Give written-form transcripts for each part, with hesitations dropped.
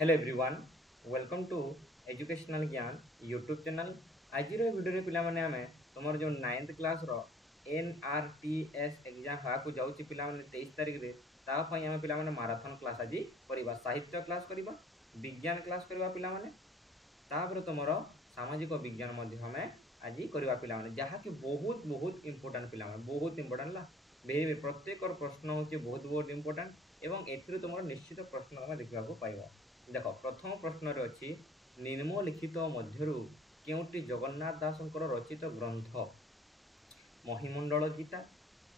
Hello everyone welcome to educational Gyan YouTube channel आज video पिला माने आमे तुमर जो 9th क्लास रो एनआरटीएस एग्जाम हाकु जाउची पिला माने 23 तारिख रे ता पई आमे पिला माने माराथन क्लास आज करिबा साहित्य क्लास करिबा विज्ञान क्लास करिबा पिला माने तापर तुमर सामाजिक विज्ञान मध्य हमें आज करिबा पिला माने जहा कि बहुत बहुत इंपोर्टेंट पिला माने बहुत इंपोर्टेंट ला भेरी प्रत्येक प्रश्न होची बहुत बहुत इंपोर्टेंट एवं एथिरे तुमर निश्चित प्रश्न तमे देखिबा को पाइबो देख प्रथम प्रश्न रे अछि निम्नलिखित मध्यरु केउटी जगन्नाथ दासंकर रचित ग्रंथ महिमंडल गीता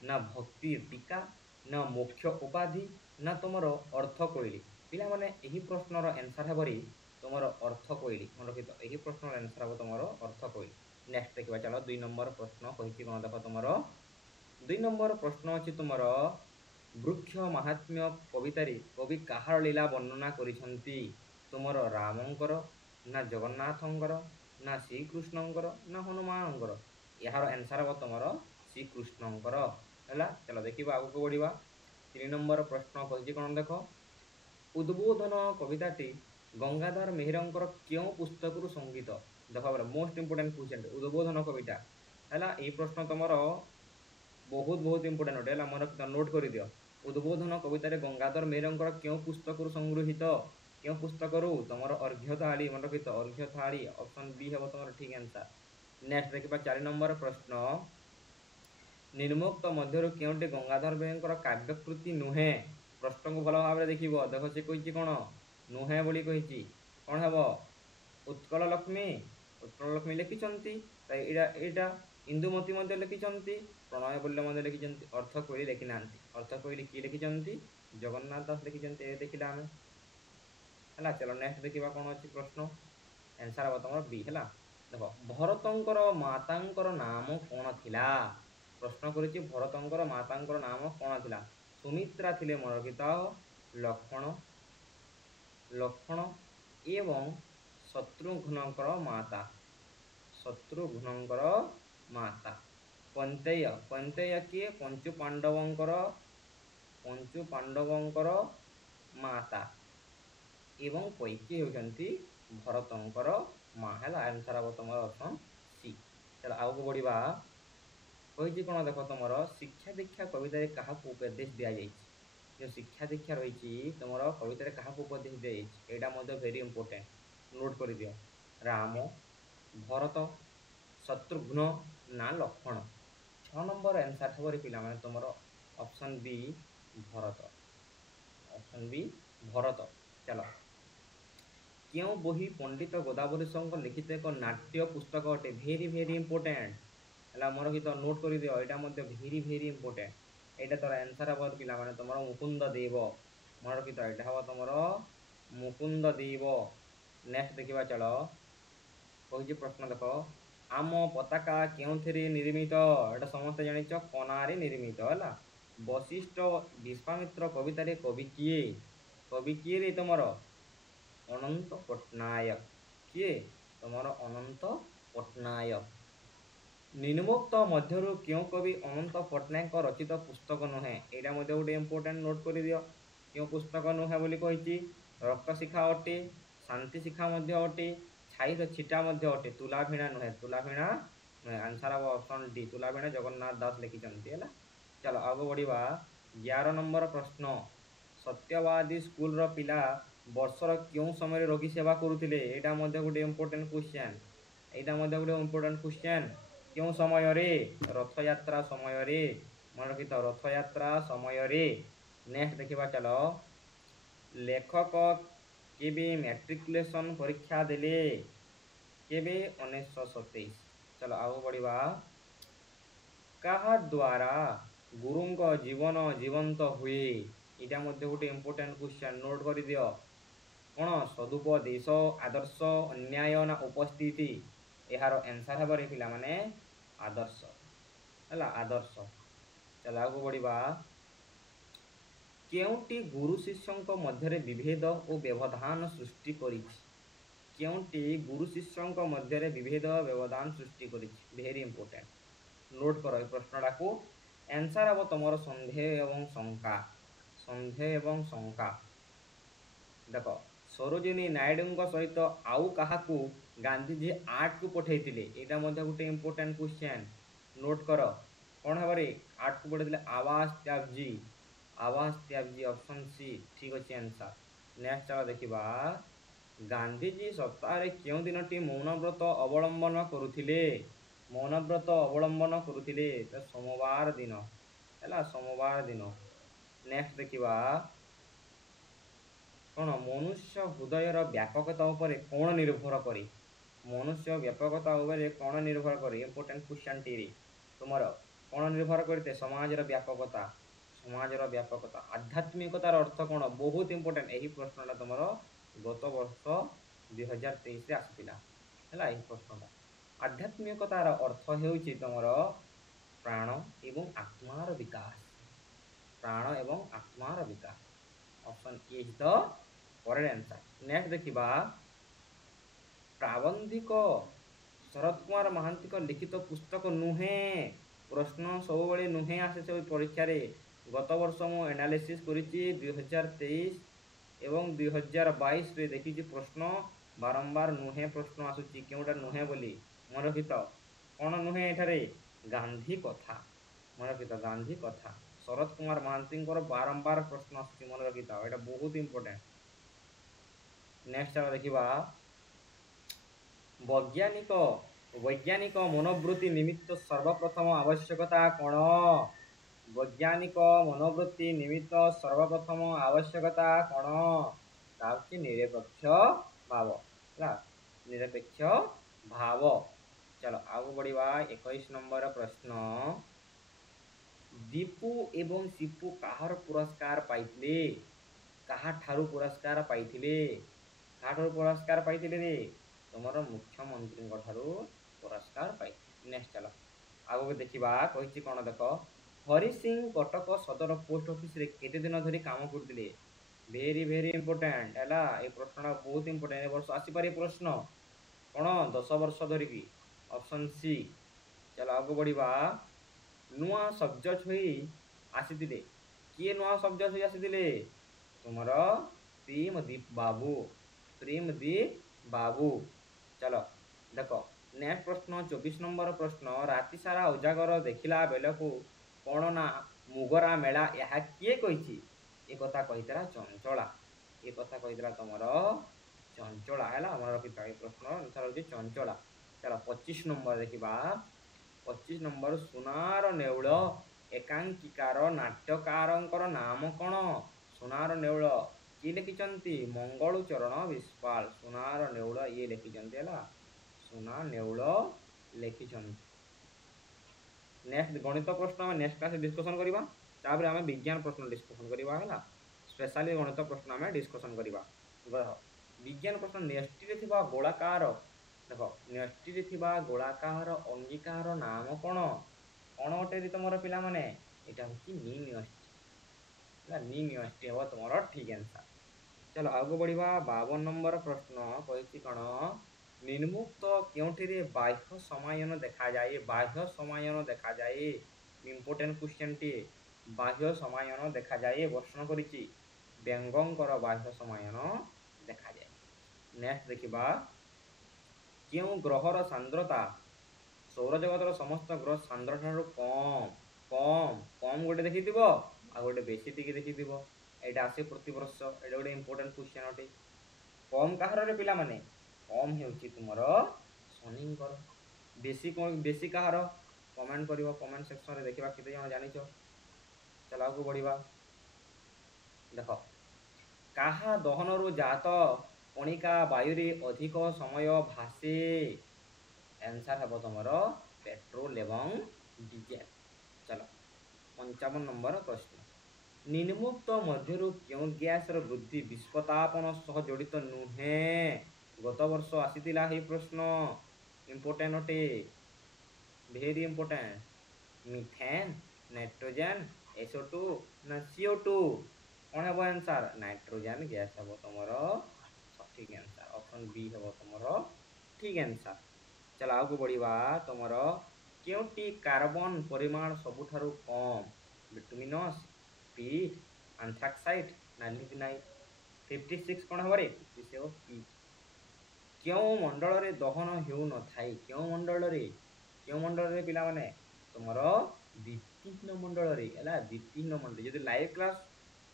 ना भक्ति टीका ना मोक्ष उपाधि ना तुमर अर्थ कोइली पिला माने एही प्रश्नर आंसर हेबरी तुमर अर्थ कोइली मन रखित एही प्रश्नर आंसर हबो तुमर अर्थ कोइली नेक्स्ट देखिबा चलो 2 नंबर प्रश्न कहिछि कोन देखो तुमर 2 नंबर प्रश्न अछि तुमर वृक्ष महात्म्य कवितारे कवि काहार लीला वर्णना करिसंती तुमर रामंकर ना जगन्नाथंकर ना श्रीकृष्णंकर ना हनुमानंकर यार आंसर हबो तुमर श्रीकृष्णंकर हला चलो देखिबा आगु को बढ़िबा 3 नंबर प्रश्न कहिछि कोन देखो उद्बोधन कविताटी गंगाधर मेहरंकर क्यों पुस्तकरू संगीत देखो मोस्ट इंपोर्टेंट क्वेश्चन उद्बोधन कविता हला ए प्रश्न तुमर बहुत बहुत इंपोर्टेंट अटे मन नोट कर दियो उद्बोधन कवितार गंगाधर मेहरंकर क्यों पुस्तक संगृहित क्यों पुस्तक तुम अर्घ्य थाली मन रखित अर्घ्य थाली ऑप्शन बी है तुम ठीक आंसर नेक्स्ट देखा 4 नंबर प्रश्न निम्नोक्त मध्य क्योंटे गंगाधर मेहरंकर काव्यकृति नुहे प्रश्न को भल भाव देख देख सी कही कौन नुहे बोली कही कौन हम उत्कल लक्ष्मी उत्कल लक्ष्मी लिखिं यहाँ इंदुमती लिखिं प्रणय बोल्य लिखिं अर्थ कोइली लिखि ना अर्थ कोइली किए लिखिं जगन्नाथ दास लिखिं देखला आम है चलो नेक्स्ट देखा कौन अच्छी प्रश्न आंसर हम तुम बी है देख भरतंकर मातांकर नाम कौन थिला प्रश्न करिछि भरतंकर मातांकर नाम कौन थिला सुमित्रा थिले मन रखित लक्ष्मण लक्ष्मण एवं शत्रुघ्नकर माता शत्रुघ्नकर माता पंतेय पंतेय किए पंचु पांडवंकर माता एवं कैके होती भरतंकर माँ है आंसर हम तुम ऑप्शन सी चलो आग को बढ़िया कही कौन देख तुम शिक्षा दीक्षा कवितार क्या उपदेश दि जाए जो शिक्षा दीक्षा रही तुम कवितार क्या उपदेश दि जाए यहाँ भेरी इंपोर्टेंट नोट कर दियो राम भरत शत्रुघ्न ना लक्ष्मण 6 नंबर आंसर हे पिला माने तुम ऑप्शन बी भरत ऑप्शन बी भरत चलो क्यों बही पंडित गोदावरी शंकर लिखित एक नाट्य पुस्तक अटे भेरी भेरी इंपोर्टेंट है मोर गीत नोट कर दियो यहाँ भेरी भेरी इंपोर्टेंट यहाँ तार आंसर हम पिला माने तुम मुकुंद देव मन रखिथ यहाँ हम तुम मुकुंद देव नेक्स्ट देखा चलो कही प्रश्न देख आम पताका क्यों निर्मित एटा समस्त जान कनारे निर्मित है वशिष्ठ विश्वामित्र कवितार कवि किए रे तुम अनंत पट्टनायक किए तुम अनंत पट्टनायक निम्नोक्त मध्यरु क्यों कवि अनंत पट्टनायक रचित पुस्तक नुहे यहाँ गोटे इंपोर्टेंट नोट कर दियो क्यों पुस्तक नुहे बोली कही रक्त शिखा अटे शांति शिखा अटे छाई छिटा अटे तुला भिणा नुहे तुला भिणा नुहे आंसर हम ऑप्शन डी तुला भिणा जगन्नाथ दास लिखिं चलो आग बढ़िया 11 नंबर प्रश्न सत्यवादी स्कूल पिला वर्षर क्यों समय रोगी सेवा करुले यहाँ गोटे इंपोर्टेंट क्वेश्चन यहाँ गोटे इंपोर्टेंट क्वेश्चन क्यों समय रे रथ यात्रा समय रे मन रखिथ रथ यात्रा समय रे नेक्स्ट देखा चलो लेखक केबे मैट्रिकुलेशन परीक्षा देले केबे 1927 चलो आगे बढ़िया कहा द्वारा गुरुंक जीवन जीवंत हुए यहाँ गोटे इंपोर्टेंट क्वेश्चन नोट कर दियो कौन सदुपदेश आदर्श अन्याय ना उपस्थिति यार आंसर हे पिला माने आदर्श है आदर्श चलो आगे बढ़िया केउटी गुरु शिष्यों मध्य विभेद और व्यवधान सृष्टि केउटी गुरु शिष्यों मध्य विभेद व्यवधान सृष्टि भेरी इंपोर्टेंट नोट कर प्रश्नटा को आंसर हम तुम सन्देह एवं शंका देख ସରୋଜିନୀ ନାଇଡୁଙ୍କ ସହିତ ଆଉ କାହାକୁ ଗାନ୍ଧୀଜୀ ଆର୍ଟକୁ ପଠାଇଥିଲେ? ଏଇଟା ମଧ୍ୟ ଗୋଟେ ଇମ୍ପୋର୍ଟାଣ୍ଟ କ୍ୱେଶ୍ଚନ୍, ନୋଟ୍ କର। କ'ଣ ହେବରେ ଆର୍ଟକୁ ପଠାଇଥିଲେ? ଆବାସ ତ୍ୟାଗଜୀ। ଆବାସ ତ୍ୟାଗଜୀ, ଅପସନ୍ ସି ଠିକ୍ ଅଛି ଆନ୍ସର୍। ନେକ୍ସଟ ଚାଲ ଦେଖିବା, ଗାନ୍ଧୀଜୀ ସପ୍ତାହରେ କେଉଁ ଦିନଟି ମୌନବ୍ରତ ଅବଲମ୍ବନ କରୁଥିଲେ? ମୌନବ୍ରତ ଅବଲମ୍ବନ କରୁଥିଲେ ତ ସୋମବାର ଦିନ ହେଲା, ସୋମବାର ଦିନ। ନେକ୍ସଟ ଦେଖିବା, କ'ଣ ମନୁଷ୍ୟ ହୃଦୟର ବ୍ୟାପକତା ଉପରେ କ'ଣ ନିର୍ଭର କରେ? ମନୁଷ୍ୟ ବ୍ୟାପକତା ଉପରେ କ'ଣ ନିର୍ଭର କରେ? ଇମ୍ପୋର୍ଟାଣ୍ଟ କ୍ୱେଶ୍ଚନଟିରେ ତୁମର କ'ଣ ନିର୍ଭର କରିଥାଏ? ସମାଜର ବ୍ୟାପକତା। ସମାଜର ବ୍ୟାପକତା। ଆଧ୍ୟାତ୍ମିକତାର ଅର୍ଥ କ'ଣ? ବହୁତ ଇମ୍ପୋର୍ଟାଣ୍ଟ, ଏହି ପ୍ରଶ୍ନଟା ତୁମର ଗତ ବର୍ଷ 2023ରେ ଆସିଥିଲା ହେଲା, ଏହି ପ୍ରଶ୍ନଟା। ଆଧ୍ୟାତ୍ମିକତାର ଅର୍ଥ ହେଉଛି ତୁମର ପ୍ରାଣ ଏବଂ ଆତ୍ମାର ବିକାଶ। ପ୍ରାଣ ଏବଂ ଆତ୍ମାର ବିକାଶ। Option A is the correct answer. Next ଦେଖିବା, ପ୍ରାବନ୍ଧିକ ଶରତ କୁମାର ମହାନ୍ତିଙ୍କ ଲିଖିତ ପୁସ୍ତକ ନୁହେଁ। ପ୍ରଶ୍ନ ସବୁବେଳେ ନୁହେଁ ଆସେ ସବୁ ପରୀକ୍ଷାରେ। ଗତ ବର୍ଷ ମୁଁ ଆନାଲିସିସ୍ କରିଛି 2023 ଏବଂ 2022ରେ ଦେଖିଛି ପ୍ରଶ୍ନ ବାରମ୍ବାର ନୁହେଁ ପ୍ରଶ୍ନ ଆସୁଛି, କେଉଁଟା ନୁହେଁ ବୋଲି ମନେ ରଖିଥାଅ। କ'ଣ ନୁହେଁ ଏଠାରେ? ଗାନ୍ଧୀ କଥା। ମନେ ରଖିଥାଅ, ଗାନ୍ଧୀ କଥା। ଶରତ କୁମାର ମହାନ୍ତିଙ୍କର ବାରମ୍ବାର ପ୍ରଶ୍ନ ଆସୁଛି, ମନେ ରଖିଥାଅ, ଏଇଟା ବହୁତ ଇମ୍ପୋର୍ଟାଣ୍ଟ। ନେକ୍ସଟ ଚାଲ ଦେଖିବା, ବୈଜ୍ଞାନିକ ମନୋବୃତ୍ତି ନିମିତ୍ତ ସର୍ବପ୍ରଥମ ଆବଶ୍ୟକତା କ'ଣ? ବୈଜ୍ଞାନିକ ମନୋବୃତ୍ତି ନିମିତ୍ତ ସର୍ବପ୍ରଥମ ଆବଶ୍ୟକତା କ'ଣ? ତା ହେଉଛି ନିରପେକ୍ଷ ଭାବ ହେଲା, ନିରପେକ୍ଷ ଭାବ। ଚାଲ ଆଗକୁ ବଢ଼ିବା। 21 ନମ୍ବର ପ୍ରଶ୍ନ, ଦୀପୁ ଏବଂ ସିପୁ କାହାର ପୁରସ୍କାର ପାଇଥିଲେ? କାହାଠାରୁ ପୁରସ୍କାର ପାଇଥିଲେ? କାହାଠାରୁ ପୁରସ୍କାର ପାଇଥିଲେ ରେ? ତୁମର ମୁଖ୍ୟମନ୍ତ୍ରୀଙ୍କ ଠାରୁ ପୁରସ୍କାର ପାଇଥିଲେ। ନେକ୍ସଟ ଚାଲ ଆଗକୁ ଦେଖିବା, କହିଛି କ'ଣ ଦେଖ, ହରି ସିଂ କଟକ ସଦର ପୋଷ୍ଟ ଅଫିସରେ କେତେ ଦିନ ଧରି କାମ କରୁଥିଲେ? ଭେରି ଭେରି ଇମ୍ପୋର୍ଟାଣ୍ଟ ହେଲା, ଏ ପ୍ରଶ୍ନଟା ବହୁତ ଇମ୍ପୋର୍ଟାଣ୍ଟ, ଏ ବର୍ଷ ଆସିପାରେ ପ୍ରଶ୍ନ। କ'ଣ 10 ବର୍ଷ ଧରିକି? Option C. ଚାଲ ଆଗକୁ ବଢ଼ିବା, ନୂଆ ସବଜେକ୍ଟ ହୋଇ ଆସିଥିଲେ। କିଏ ନୂଆ ସବଜେକ୍ଟ ହୋଇ ଆସିଥିଲେ? ତୁମର ପ୍ରେମଦୀପ ବାବୁ। ପ୍ରେମଦୀପ ବାବୁ। ଚାଲ ଦେଖ ନେକ୍ସଟ ପ୍ରଶ୍ନ, 24 ନମ୍ବର ପ୍ରଶ୍ନ, ରାତି ସାରା ଉଜାଗର ଦେଖିଲା ବେଳକୁ କ'ଣ ନା ମୁଗରା ମେଳା, ଏହା କିଏ କହିଛି? ଏ କଥା କହିଥିଲା ଚଞ୍ଚଳା। ଏ କଥା କହିଥିଲା ତୁମର ଚଞ୍ଚଳା ହେଲା, ମନେ ରଖିଥାଅ, ଏ ପ୍ରଶ୍ନର ଆନ୍ସର ହେଉଛି ଚଞ୍ଚଳା। ଚାଲ 25 ନମ୍ବର ଦେଖିବା। 25 ନମ୍ବର, ସୁନାର ନେଉଳ ଏକାଙ୍କିକାର ନାଟ୍ୟକାରଙ୍କର ନାମ କ'ଣ? ସୁନାର ନେଉଳ କିଏ ଲେଖିଛନ୍ତି? ମଙ୍ଗଳ ଚରଣ ବିଶ୍ୱାଳ। ସୁନାର ନେଉଳ ଇଏ ଲେଖିଛନ୍ତି ହେଲା, ସୁନା ନେଉଳ ଲେଖିଛନ୍ତି। ନେକ୍ସଟ ଗଣିତ ପ୍ରଶ୍ନ ଆମେ ନେକ୍ସଟ କ୍ଲାସରେ ଡିସ୍କସନ କରିବା, ତାପରେ ଆମେ ବିଜ୍ଞାନ ପ୍ରଶ୍ନ ଡିସ୍କସନ କରିବା ହେଲା, ସ୍ପେଶାଲି ଗଣିତ ପ୍ରଶ୍ନ ଆମେ ଡିସ୍କସନ କରିବା। ବିଜ୍ଞାନ ପ୍ରଶ୍ନ, ନ୍ୟଷ୍ଟିରେ ଥିବା ଗୋଳାକାର, ଦେଖ ନ୍ୟଷ୍ଟିରେ ଥିବା ଗୋଳାକାର ଅଙ୍ଗୀକାର ନାମ କ'ଣ? କ'ଣ ଅଟେ ତୁମର ପିଲାମାନେ? ଏଇଟା ହେଉଛି ନିନ୍ୟଷ୍ଟି ହେଲା, ନିନ୍ୟଷ୍ଟି ହେବ ତୁମର ଠିକ୍ ଆନ୍ସର। ଚାଲ ଆଗକୁ ବଢ଼ିବା। 52 ନମ୍ବର ପ୍ରଶ୍ନ କହିଛି କ'ଣ, ନିମ୍ନୁକ୍ତ କେଉଁଠିରେ ବାହ୍ୟ ସମାୟନ ଦେଖାଯାଏ? ବାହ୍ୟ ସମାୟନ ଦେଖାଯାଏ, ଇମ୍ପୋର୍ଟାଣ୍ଟ କ୍ୱେଶ୍ଚନଟିଏ। ବାହ୍ୟ ସମାୟନ ଦେଖାଯାଏ, ବର୍ଷଣ କରିଛି, ବ୍ୟଙ୍ଗଙ୍କର ବାହ୍ୟ ସମାୟନ ଦେଖାଯାଏ। ନେକ୍ସଟ ଦେଖିବା, କେଉଁ ଗ୍ରହର ସାନ୍ଦ୍ରତା ସୌରଜଗତର ସମସ୍ତ ଗ୍ରହ ସାନ୍ଦ୍ର ଠାରୁ କମ୍? କମ୍ ଗୋଟେ ଦେଖିଥିବ ଆଉ ଗୋଟେ ବେଶୀ ଟିକେ ଦେଖିଥିବ, ଏଇଟା ଆସେ ପ୍ରତିବର୍ଷ, ଏଇଟା ଗୋଟେ ଇମ୍ପୋର୍ଟାଣ୍ଟ କ୍ୱେଶ୍ଚନ ଅଟେ। କମ୍ କାହାର ପିଲାମାନେ? କମ୍ ହେଉଛି ତୁମର ଶନିଙ୍କର। ବେଶୀ କାହାର? କମେଣ୍ଟ କରିବ, କମେଣ୍ଟ ସେକ୍ସନରେ ଦେଖିବା କେତେ ଜଣ ଜାଣିଛ। ଚାଲ ଆଗକୁ ବଢ଼ିବା। ଦେଖ, କାହା ଦହନରୁ ଜାତ କଣିକା ବାୟୁରେ ଅଧିକ ସମୟ ଭାସେ? ଆନ୍ସର ହେବ ତୁମର ପେଟ୍ରୋଲ ଏବଂ ଡିଜେଲ। ଚାଲ 55 ନମ୍ବର ପ୍ରଶ୍ନ, ନିମ୍ନୁକ୍ତ ମଧ୍ୟରୁ କେଉଁ ଗ୍ୟାସର ବୃଦ୍ଧି ବିଶ୍ୱତାପନ ସହ ଜଡ଼ିତ ନୁହେଁ? ଗତ ବର୍ଷ ଆସିଥିଲା ଏହି ପ୍ରଶ୍ନ, ଇମ୍ପୋର୍ଟାଣ୍ଟ ଅଟେ, very important. Methane, nitrogen, SO2 ନା CO2? କ'ଣ ହେବ ଆନ୍ସର? ନାଇଟ୍ରୋଜେନ୍ ଗ୍ୟାସ୍ ହେବ ତୁମର ସଠିକ୍ ଆନ୍ସର। ଅପସନ୍ ବି ହେବ ତୁମର ଠିକ୍ ଆନ୍ସର। ଚାଲ ଆଗକୁ ବଢ଼ିବା। ତୁମର କେଉଁଟି କାର୍ବନ ପରିମାଣ ସବୁଠାରୁ କମ୍? ବିଟୁମିନସ୍, ପିଟ୍, ଆନ୍ଥ୍ରାକ୍ସାଇଟ୍ ନା ଲିଗ୍ନାଇଟ୍? 56 କ'ଣ ହେବ ରେ 56 ହେବ ପି। କେଉଁ ମଣ୍ଡଳରେ ଦହନ ହେଉନଥାଏ? କେଉଁ ମଣ୍ଡଳରେ ପିଲାମାନେ? ତୁମର ଦ୍ୱିତୀୟ ମଣ୍ଡଳରେ ହେଲା। ଦ୍ୱିତୀୟ ମଣ୍ଡଳ। ଯଦି ଲାଇଭ୍ କ୍ଲାସ୍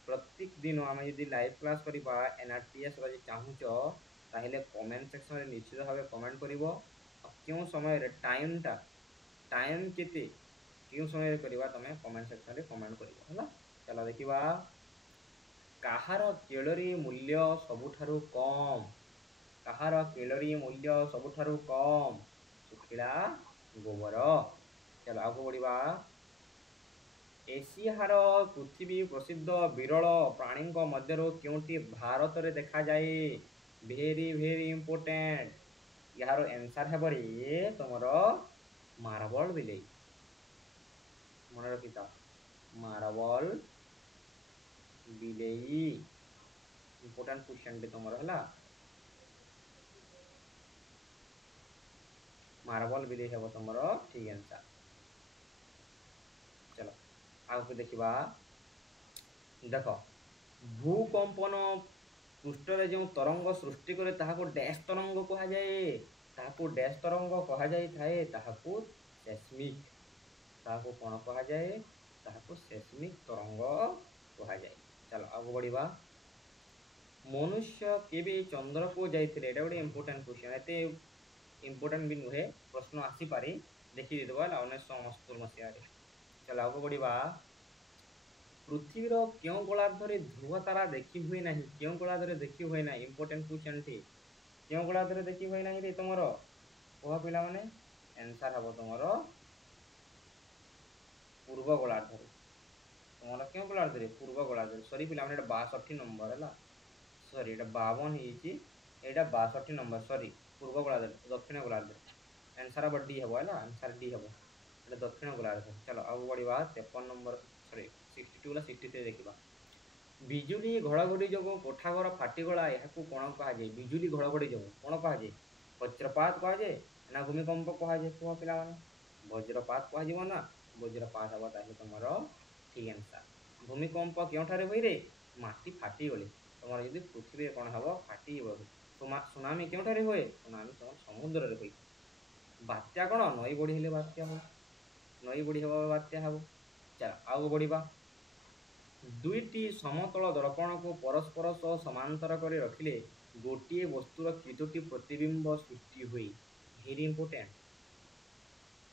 ପ୍ରତ୍ୟେକ ଦିନ ଆମେ ଯଦି ଲାଇଭ୍ କ୍ଲାସ୍ କରିବା NRTS ଯଦି ଚାହୁଁଛ ତାହେଲେ କମେଣ୍ଟ ସେକ୍ସନରେ ନିଶ୍ଚିତ ଭାବେ କମେଣ୍ଟ କରିବ। ଆଉ କେଉଁ ସମୟରେ ଟାଇମ୍ କେତେ କେଉଁ ସମୟରେ କରିବା ତମେ କମେଣ୍ଟ ସେକ୍ସନରେ କମେଣ୍ଟ କରିବ ହେଲା। ଚାଲ ଦେଖିବା କାହାର କ୍ୟାଲୋରୀ ମୂଲ୍ୟ ସବୁଠାରୁ କମ୍? କାହାର କ୍ୟାଲୋରୀ ମୂଲ୍ୟ ସବୁଠାରୁ କମ୍? ଶୁଖିଲା ଗୋବର। ଚାଲ ଆଗକୁ ବଢ଼ିବା। ଏସିଆର ପୃଥିବୀ ପ୍ରସିଦ୍ଧ ବିରଳ ପ୍ରାଣୀଙ୍କ ମଧ୍ୟରୁ କେଉଁଟି ଭାରତରେ ଦେଖାଯାଏ? Very very important. ଏହାର ଆନ୍ସର ହେବ ରେ ତମର ମାର୍ବଲ ବିଲେଇ। ମନେ ରଖିଥାଅ ମାର୍ବଲ ବିଲେଇ। ଇମ୍ପୋର୍ଟାଣ୍ଟ କ୍ୱେଶ୍ଚନଟେ ତମର ହେଲା। ମାର୍ବଲ ବିଲେଇ ହେବ ତମର ଠିକ୍ ଆନ୍ସର। ଚलो ଆଗକୁ ଦେଖିବା। ଦେଖ ଭୂକମ୍ପନ ପୃଷ୍ଠରେ ଯେଉଁ ତରଙ୍ଗ ସୃଷ୍ଟି କରେ ତାହାକୁ ଡ୍ୟାଶ ତରଙ୍ଗ କୁହାଯାଏ। ତାହାକୁ ଡ୍ୟାଶ ତରଙ୍ଗ କୁହାଯାଇଥାଏ। ତାହାକୁ ସେସ୍ମିକ୍। ତାହାକୁ କ'ଣ କୁହାଯାଏ? ତାହାକୁ ସେସ୍ମିକ୍ ତରଙ୍ଗ କୁହାଯାଏ। ଚାଲ ଆଗକୁ ବଢ଼ିବା। ମନୁଷ୍ୟ କେବେ ଚନ୍ଦ୍ରକୁ ଯାଇଥିଲେ? ଏଇଟା ଗୋଟେ ଇମ୍ପୋର୍ଟାଣ୍ଟ କ୍ୱେଶ୍ଚନ। ଏତେ ଇମ୍ପୋର୍ଟାଣ୍ଟ ବି ନୁହେଁ, ପ୍ରଶ୍ନ ଆସିପାରେ। ଦେଖିଦେବା ହେଲା 1969 ମସିହାରେ। ଚାଲ ଆଗକୁ ବଢ଼ିବା। ପୃଥିବୀର କେଉଁ ଗୋଳାର୍ଦ୍ଧରେ ଧ୍ରୁବ ତାରା ଦେଖି ହୁଏ ନାହିଁ? କେଉଁ ଗୋଳାର୍ଦ୍ଧରେ ଦେଖି ହୁଏ ନାହିଁ? ଇମ୍ପୋର୍ଟାଣ୍ଟ କ୍ୱେଶ୍ଚନଟି। କେଉଁ ଗୋଳାର୍ଦ୍ଧରେ ଦେଖି ହୁଏ ନାହିଁ ରେ ତମର? କୁହ ପିଲାମାନେ। ଆନ୍ସର ହେବ ତମର ପୂର୍ବ ଗୋଳାର୍ଦ୍ଧରେ। ତମର କେଉଁ ଗୋଳାର୍ଦ୍ଧରେ? ପୂର୍ବ ଗୋଳାର୍ଦ୍ଧରେ। ସରି ପିଲାମାନେ ଏଇଟା 62 ନମ୍ବର ହେଲା। ସରି ଏଇଟା 52 ହେଇଛି, ଏଇଟା 62 ନମ୍ବର। ସରି ପୂର୍ବ ଗୋଳାର୍ଦ୍ଧରେ, ଦକ୍ଷିଣ ଗୋଳାର୍ଦ୍ଧରେ। ଆନ୍ସର ହେବ ଡି ହେବ ହେଲା। ଆନ୍ସର ଡି ହେବ। ଏଇଟା ଦକ୍ଷିଣ ଗୋଳାର୍ଦ୍ଧରେ। ଚାଲ ଆଗକୁ ବଢ଼ିବା। 53 ନମ୍ବର ସରି 62 ଗଲା 63 ଦେଖିବା। ବିଜୁଳି ଘଡ଼ଘଡ଼ି ଯୋଗୁଁ କୋଠାଘର ଫାଟିଗଲା ଏହାକୁ କ'ଣ କୁହାଯାଏ? ବିଜୁଳି ଘଡ଼ଘଡ଼ି ଯୋଗୁଁ କ'ଣ କୁହାଯାଏ? ବଜ୍ରପାତ କୁହାଯାଏ ନା ଭୂମିକମ୍ପ କୁହାଯାଏ? କୁହ ପିଲାମାନେ। ବଜ୍ରପାତ କୁହାଯିବ ନା ବଜ୍ରପାତ ହେବ ତାହେଲେ ତମର ଠିକ୍ ଆନ୍ସର। ଭୂମିକମ୍ପ କେଉଁଠାରେ ହୁଏ ରେ? ମାଟି ଫାଟିଗଲେ। ତମର ଯଦି ପୃଥିବୀରେ କ'ଣ ହେବ? ଫାଟିଯିବ। ସୁନାମି କେଉଁଠାରେ ହୁଏ? ସୁନାମି ତମର ସମୁଦ୍ରରେ ହୋଇଥାଏ। ବାତ୍ୟା କ'ଣ? ନଈ ବଢ଼ି ହେଲେ ବାତ୍ୟା ହେବ। ନଈ ବଢ଼ି ହେବ ବାତ୍ୟା ହେବ। ଚାଲ ଆଗକୁ ବଢ଼ିବା। ଦୁଇଟି ସମତଳ ଦର୍ପଣକୁ ପରସ୍ପର ସହ ସମାନ୍ତର କରି ରଖିଲେ ଗୋଟିଏ ବସ୍ତୁର କେତୋଟି ପ୍ରତିବିମ୍ବ ସୃଷ୍ଟି ହୁଏ? Very important.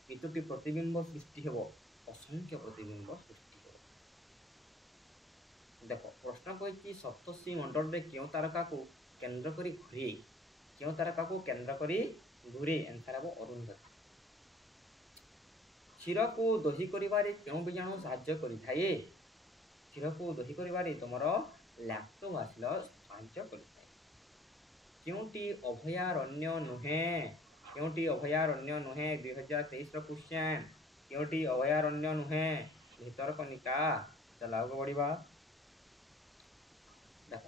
କେତୋଟି ପ୍ରତିବିମ୍ବ ସୃଷ୍ଟି ହେବ? ଅସଂଖ୍ୟ ପ୍ରତିବିମ୍ବ ସୃଷ୍ଟି ହେବ। ଦେଖ ପ୍ରଶ୍ନ କହିଛି ସପ୍ତର୍ଷି ମଣ୍ଡଳରେ କେଉଁ ତାରକାକୁ କେନ୍ଦ୍ର କରି ଘୁରେ? କେଉଁ ତାରକାକୁ କେନ୍ଦ୍ର କରି ଘୁରେ? ଆନ୍ସର ହେବ ଅରୁନ୍ଧତୀ। କ୍ଷୀରକୁ ଦହି କରିବାରେ କେଉଁ ବୀଜାଣୁ ସାହାଯ୍ୟ କରିଥାଏ? କ୍ଷୀରକୁ ଦହି କରିବାରେ ତମର ଲାକ୍ଟୋବାସିଲସ୍ ସାହାଯ୍ୟ କରିଥାଏ। କେଉଁଟି ଅଭୟାରଣ୍ୟ ନୁହେଁ? କେଉଁଟି ଅଭୟାରଣ୍ୟ ନୁହେଁ? 2023ର କ୍ୱେଶ୍ଚନ। କେଉଁଟି ଅଭୟାରଣ୍ୟ ନୁହେଁ? ଭିତରକନିକା। ଚାଲ ଆଗକୁ ବଢ଼ିବା। ଦେଖ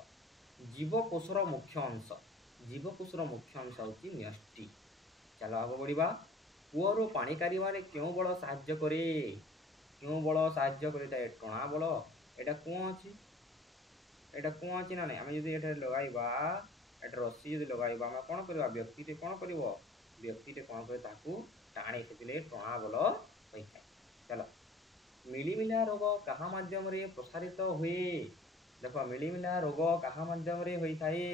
ଜୀବକୋଷର ମୁଖ୍ୟ ଅଂଶ। ଜୀବକୋଷର ମୁଖ୍ୟ ଅଂଶ ହେଉଛି ନ୍ୟଷ୍ଟି। ଚାଲ ଆଗକୁ ବଢ଼ିବା। କୂଅରୁ ପାଣି କାଢ଼ିବାରେ କେଉଁ ବଳ ସାହାଯ୍ୟ କରେ? କେଉଁ ବଳ ସାହାଯ୍ୟ କରିଥାଏ? ଟଣା ବଳ। ଏଇଟା କୂଅ ଅଛି, ଏଇଟା କୂଅ ଅଛି ନା ନାହିଁ? ଆମେ ଯଦି ଏଠାରେ ଲଗାଇବା, ଏଠି ରସି ଯଦି ଲଗାଇବା, ଆମେ କ'ଣ କରିବା? ବ୍ୟକ୍ତିଟେ କ'ଣ କରିବ? ବ୍ୟକ୍ତିଟେ କ'ଣ କରେ? ତାକୁ ଟାଣେ। ସେଥିଲାଗି ଟଣା ବଳ ହୋଇଥାଏ। ଚାଲ ମିଳିମିଳା ରୋଗ କାହା ମାଧ୍ୟମରେ ପ୍ରସାରିତ ହୁଏ? ଦେଖ ମିଳିମିଳା ରୋଗ କାହା ମାଧ୍ୟମରେ ହୋଇଥାଏ?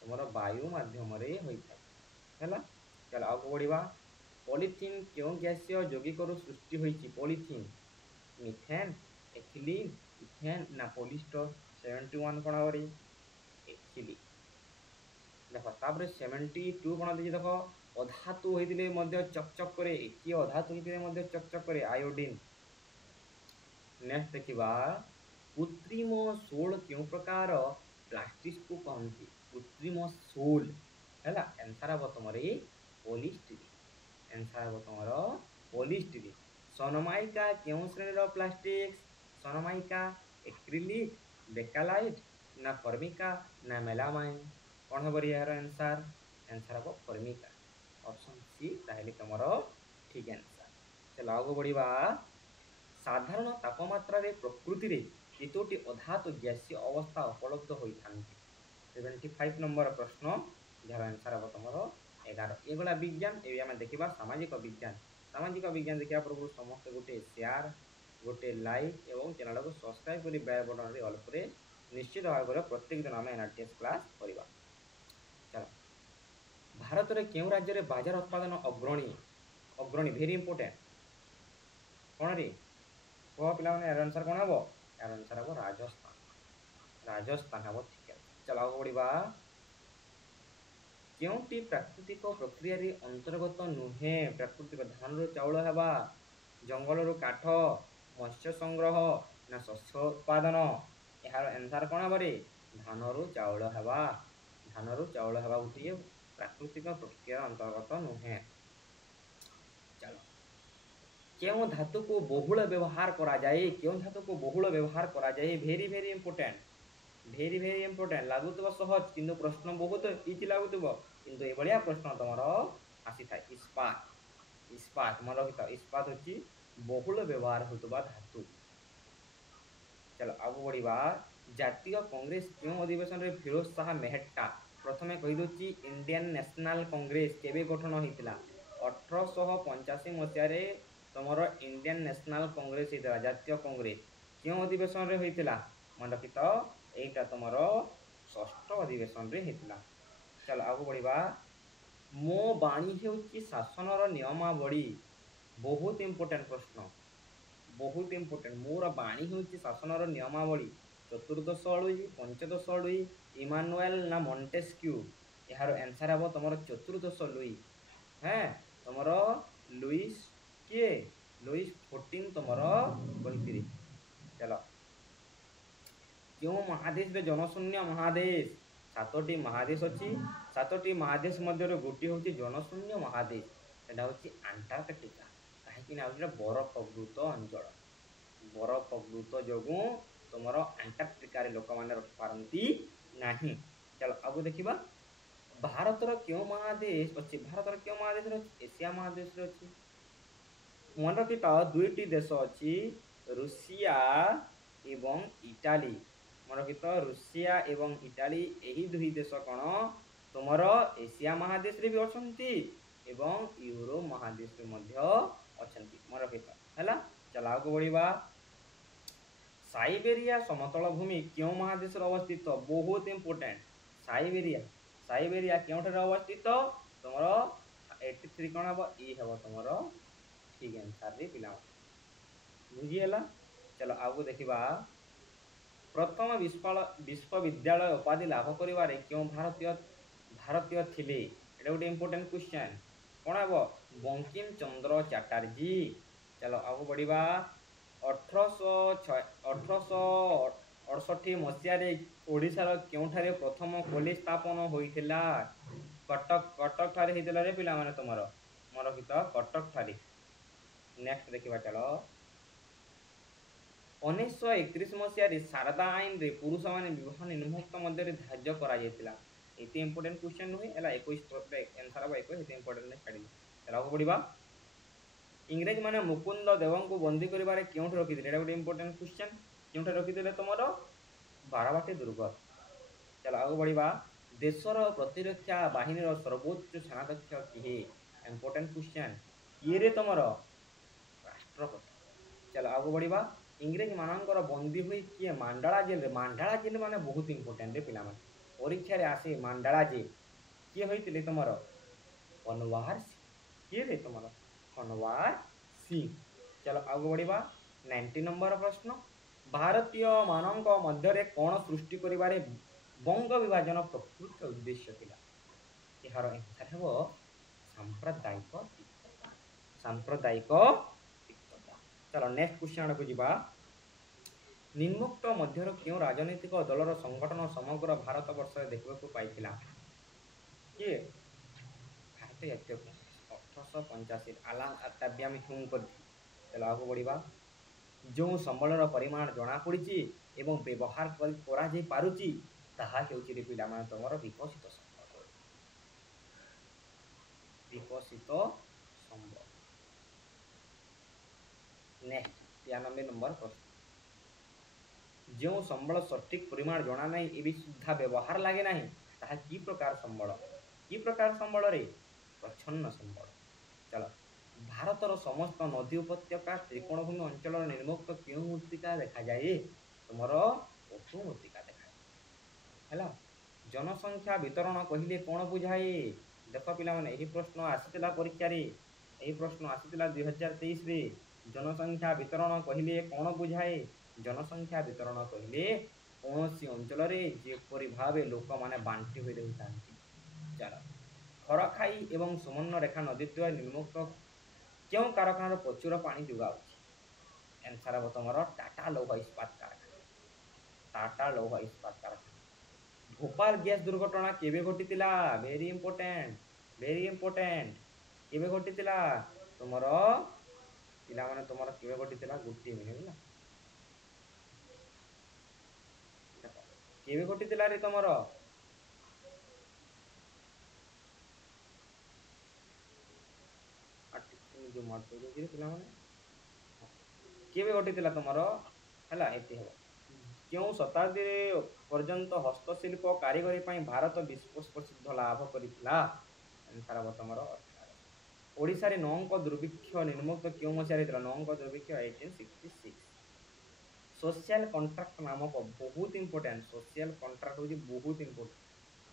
ତମର ବାୟୁ ମାଧ୍ୟମରେ ହୋଇଥାଏ ହେଲା। ଚାଲ ଆଗକୁ ବଢ଼ିବା। ପଲିଥିନ୍ କେଉଁ ଗ୍ୟାସୀୟ ଯୌଗିକରୁ ସୃଷ୍ଟି ହୋଇଛି? ପଲିଥିନ୍ ମିଥେନ୍, ଏଥିଲିନ୍, ଇଥେନ୍ ନା ପଲିଷ୍ଟର? 71 କ'ଣ ହେବ? ଏଥିଲିନ୍। ଦେଖ ତାପରେ 72 କ'ଣ ଦେଇଛି? ଦେଖ ଅଧାତୁ ହୋଇଥିଲେ ମଧ୍ୟ ଚକଚକ୍ କରେ। କିଏ ଅଧାତୁ ହୋଇଥିଲେ ମଧ୍ୟ ଚକଚକ୍ କରେ? ଆୟୋଡିନ୍। ନେକ୍ସଟ ଦେଖିବା। କୃତ୍ରିମ ସୋଲ୍ କେଉଁ ପ୍ରକାର ପ୍ଲାଷ୍ଟିକ୍ସକୁ କହନ୍ତି? କୃତ୍ରିମ ସୋଲ୍ ହେଲା। ଆନ୍ସର ହେବ ତମର ପଲିଷ୍ଟିରିନ୍। ଆନ୍ସର ହେବ ତମର ପଲିଷ୍ଟିରିନ୍। ସନମାଇକା କେଉଁ ଶ୍ରେଣୀର ପ୍ଲାଷ୍ଟିକ୍ସ? ସନମାଇକା ଏକ୍ରିଲିକ୍, ବେକାଲାଇଟ୍ ନା ଫର୍ମିକା ନା ମେଲାମାଇନ୍? କ'ଣ ହେବ ଏହାର ଆନ୍ସର? ଆନ୍ସର ହେବ ଫର୍ମିକା। ଅପସନ୍ ସି ତାହେଲେ ତମର ଠିକ୍ ଆନ୍ସର। ଚାଲ ଆଗକୁ ବଢ଼ିବା। ସାଧାରଣ ତାପମାତ୍ରାରେ ପ୍ରକୃତିରେ କେତୋଟି ଅଧାତୁ ଗ୍ୟାସୀୟ ଅବସ୍ଥା ଉପଲବ୍ଧ ହୋଇଥାନ୍ତି? 75 नंबर प्रश्न जार आंसर हम तुम 11 एगुला विज्ञान ये आम देखा सामाजिक विज्ञान सामाजिक विज्ञान देखा पूर्व समस्त गोटे शेयर गोटे लाइक एवं चैनल को सब्सक्राइब कर बेल बटन ऑल पर निश्चित भाव में प्रत्येक दिन आम एनआरटीएस क्लास करवा। चलो भारत में क्यों राज्य में बाजार उत्पादन अग्रणी अग्रणी भेरी इंपोर्टेंट कौन रे कह पे यार आंसर कौन हम यार आंसर हम राजस्थान राजस्थान हम ठीक है। चलो आगे बढ़ा केउंटी प्राकृतिक प्रक्रिया रे अंतर्गत नुहे प्राकृतिक धान रू चाउल हेबा जंगल रू काठ मत्स्य संग्रह ना शस्य उत्पादन यार आंसर कौन हम धान रू चाउल हेबा धान रू चाउल हेबा गोटे प्राकृतिक प्रक्रिया अंतर्गत नुहे। चलो क्यों धातु को बहुल व्यवहार करा जाए क्यों धातु को बहुल व्यवहार करा जाए भेरी भेरी इंपोर्टेंट भेरी भेरी इंपोर्टेंट लगुव सहज किंतु प्रश्न बहुत इजी लगुव किंतु ये प्रश्न तुम आसी था इस्पात इस्पात मन रखी इस्पात हूँ बहुल व्यवहार होता धातु। चलो आगे बढ़ा जातीय कांग्रेस क्यों अधिवेशन रे फिरोज शाह मेहट्टा प्रथमे कहीदे इंडियन नेशनल कांग्रेस केबे गठन होता 1885 मसीह तुमर इंडियन नेशनल कांग्रेस होता जातीय कांग्रेस क्यों अधिवेशन रे होता मन रखी तो यहीटा तुमर षष्ठ अधिवेशन रे होता। चलो आगे बढ़ा मो बाणी हूँ शासन नियमावली बहुत इंपोर्टेंट प्रश्न बहुत इंपोर्टेंट मोर बाणी हूँ शासन नियमावली चतुर्दश अड़ुई पंचदश अड़ुई इमानुएल ना मॉन्टेस्क्यू यार आंसर हम तुम चतुर्दश लुई है तुम लुईस किए लुईस 14 तुम कही। चलो क्यों महादेश रे जनशून्य महादेश सातोटी महादेश अच्छी सातोटी महादेश मध्य गोटे हूँ जनशून्य महादेश सेटा हूँ अंटार्कटिका कहीं बरफवृत अंचल बरफवृत जो तुम अंटार्कटिकार लोक मैंने रखिपारती नहीं। चलो आगे देखा भारतर क्यों महादेश अच्छी भारतर क्यों महादेश अच्छी एशिया महादेश अच्छी मन रखी दुईटी देश अच्छी रूसिया एवं इटाली मन रखी रूसिया एवं इटाली यही दुई देश कौन तुम एशिया महादेश रे भी अच्छी एवं यूरोप महादेश रे मध्य अच्छी मन रखी है। चल आगे बढ़ा साइबेरिया समतल भूमि क्यों महादेश अवस्थित बहुत इंपोर्टेंट साइबेरिया साइबेरिया क्यों अवस्थित तुम 83 कौन हम ये हम तुम ठीक आंसर रे पिला बुझीगला। चलो आगु देखा प्रथम विश्वविद्यालय उपाधि लाभ करिवारे क्यों भारतीय भारतीय थिले एटा गोटे इंपोर्टेंट क्वेश्चन कौन हम बंकिम चंद्र चटर्जी। चलो आगु बढ़ा 1868 मसीह ओडिशार केउठारे प्रथम कॉलेज स्थापन होइथिला कटक कटक ठारे होइथिला रे पिला माने तुमर मन रखित कटक ठारे। नेक्स्ट देखा चलो 1931 मसीह शारदा आईन रे पुरुष माने विवाह निम्नोक्त मध्य धार्य करा जायतिला एते इंपोर्टेंट क्वेश्चन नुहे एला 21 आंसर अब 21 एते इंपोर्टेंट नै छाडी चलो आगो बढ़िबा इंग्रेज माने मुकुंद देवं को बंदी करिबारे केउठ रखिथिले एटा गोटे इंपोर्टेंट क्वेश्चन केउठ रखिथिले तुमर बाराबाटी दुर्ग। चलो आगो बढ़िबा देशर प्रतिरक्षा बाहिनीर सर्वोच्च सेनाध्यक्ष किए इंपोर्टेंट क्वेश्चन किए रे तुमर राष्ट्रपति। चलो आगो बढ़िबा इंग्रेज मानकर बंदी हुई किए मांडाला जेल माने बहुत इंपोर्टेंट पिला परीक्षा रे आसे मांडाला जेल किए होइतिले तुमर कनवार सिंह किए रे तुमर कनवार सिंह। चलो आगे बढ़ा 90 नंबर प्रश्न भारतीय मानक मध्य कौन सृष्टि करिबारे बंग विभाजन प्रकृत उद्देश्य थिला यार आंसर हेबो सांप्रदायिक तिक्तता सांप्रदायिक तिक्तता। चलो नेक्स्ट क्वेश्चन को जीवा निम्नोक्त मध्यर क्यों राजनीतिक दलर संगठन समग्र भारत वर्ष देखा पाइथिला किए भारतीय जातीय कांग्रेस 1885 आलान अत्ताब्याम ह्यूम करथि। चलो आगे बढ़ा जो संबलर परिमाण जना पड़ी एवं व्यवहार करा जाई पारुची ताहा हेउची रे पिला माने तमरो विकसित संबल विकसित संबल। नेक्स्ट 93 नंबर प्रश्न ଯେଉଁ ସମ୍ବଳ ସଠିକ୍ ପରିମାଣ ଜଣା ନାହିଁ ଏବେ ସୁଦ୍ଧା ବ୍ୟବହାର ଲାଗେ ନାହିଁ ତାହା କି ପ୍ରକାର ସମ୍ବଳ? କି ପ୍ରକାର ସମ୍ବଳରେ? ପ୍ରଚ୍ଛନ୍ନ ସମ୍ବଳ। ଚାଲ, ଭାରତର ସମସ୍ତ ନଦୀ ଉପତ୍ୟକା ତ୍ରିକୋଣଭୂମି ଅଞ୍ଚଳର ନିର୍ମୁକ୍ତ କେଉଁ ମୃତ୍ତିକା ଦେଖାଯାଏ? ତୁମର ପଟୁ ମୃତ୍ତିକା ଦେଖାଯାଏ। ହେଲା, ଜନସଂଖ୍ୟା ବିତରଣ କହିଲେ କ'ଣ ବୁଝାଏ? ଦେଖ ପିଲାମାନେ, ଏହି ପ୍ରଶ୍ନ ଆସିଥିଲା ପରୀକ୍ଷାରେ, ଏହି ପ୍ରଶ୍ନ ଆସିଥିଲା 2023ରେ। ଜନସଂଖ୍ୟା ବିତରଣ କହିଲେ କ'ଣ ବୁଝାଏ? ଜନସଂଖ୍ୟା ବିତରଣ କହିଲେ କୌଣସି ଅଞ୍ଚଳରେ ଯେପରି ଭାବେ ଲୋକମାନେ ବାଣ୍ଟି ହୋଇ ରହିଥାନ୍ତି। ଚାଲ, ଖରଖାଇ ଏବଂ ସୁବର୍ଣ୍ଣରେଖା ନଦୀ ଦ୍ୱୟ ନିର୍ମୁକ୍ତ କେଉଁ କାରଖାନାର ପ୍ରଚୁର ପାଣି ଯୋଗାଉଛି? ଆନ୍ସର ହେବ ତୁମର ଟାଟା ଲୌହ ଇସ୍ପାତ କାରଖାନା। ଟାଟା ଲୌହ ଇସ୍ପାତ କାରଖାନା। ଭୋପାଳ ଗ୍ୟାସ୍ ଦୁର୍ଘଟଣା କେବେ ଘଟିଥିଲା? Very important, very important. କେବେ ଘଟିଥିଲା? ତୁମର ପିଲାମାନେ, ତୁମର କେବେ ଘଟିଥିଲା? ଗୋଟିଏ ମିନିଟ୍ ହେଲା। ଦେଖ, କେବେ ଘଟିଥିଲା ରେ ତମର? ପିଲାମାନେ, କେବେ ଘଟିଥିଲା ତମର? ହେଲା, ଏଠି ହେବ। କେଉଁ ଶତାବ୍ଦୀରେ ପର୍ଯ୍ୟନ୍ତ ହସ୍ତଶିଳ୍ପ କାରିଗରୀ ପାଇଁ ଭାରତ ବିଶ୍ୱ ପ୍ରସିଦ୍ଧ ଲାଭ କରିଥିଲା? ଆନ୍ସର ହେବ ତମର 1800। ଓଡ଼ିଶାରେ ନଅଙ୍କ ଦୁର୍ଭିକ୍ଷ ନିର୍ମୁକ୍ତ କେଉଁ ମସିହାରେ ହେଇଥିଲା? ନଅଙ୍କ ଦୁର୍ଭିକ୍ଷ 1866। ସୋସିଆଲ କଣ୍ଟ୍ରାକ୍ଟ ନାମକ ବହୁତ ଇମ୍ପୋର୍ଟାଣ୍ଟ, ସୋସିଆଲ କଣ୍ଟ୍ରାକ୍ଟ ହେଉଛି ବହୁତ ଇମ୍ପୋର୍ଟାଣ୍ଟ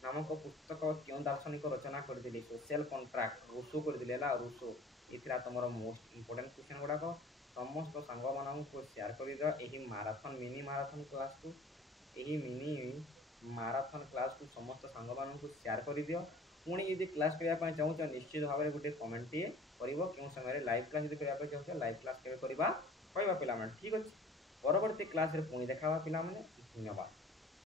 ନାମକ ପୁସ୍ତକ କେଉଁ ଦାର୍ଶନିକ ରଚନା କରିଥିଲେ? ସୋସିଆଲ କଣ୍ଟ୍ରାକ୍ଟ ରୁସୋ କରିଥିଲେ। ହେଲା, ରୁସୋ। ଏଥିଲା ତମର ମୋଷ୍ଟ ଇମ୍ପୋର୍ଟାଣ୍ଟ କ୍ୱେଶ୍ଚନ ଗୁଡ଼ାକ। ସମସ୍ତ ସାଙ୍ଗମାନଙ୍କୁ ସେୟାର କରିଦିଅ ଏହି ମାରାଥନ ମିନି ମାରାଥନ କ୍ଲାସକୁ, ଏହି ମିନି ମାରାଥନ କ୍ଲାସକୁ ସମସ୍ତ ସାଙ୍ଗମାନଙ୍କୁ ସେୟାର କରିଦିଅ। ପୁଣି ଯଦି କ୍ଲାସ୍ କରିବା ପାଇଁ ଚାହୁଁଛ ନିଶ୍ଚିତ ଭାବରେ ଗୋଟେ କମେଣ୍ଟଟିଏ କରିବ। କେଉଁ ସମୟରେ ଲାଇଭ୍ କ୍ଲାସ୍ ଯଦି କରିବା ପାଇଁ ଚାହୁଁଛ ଲାଇଭ୍ କ୍ଲାସ୍ କେବେ କରିବା କହିବା ପିଲାମାନେ। ଠିକ୍ ଅଛି, ପରବର୍ତ୍ତୀ କ୍ଲାସ୍ରେ ପୁଣି ଦେଖା ହେବା ପିଲାମାନେ। ଧନ୍ୟବାଦ।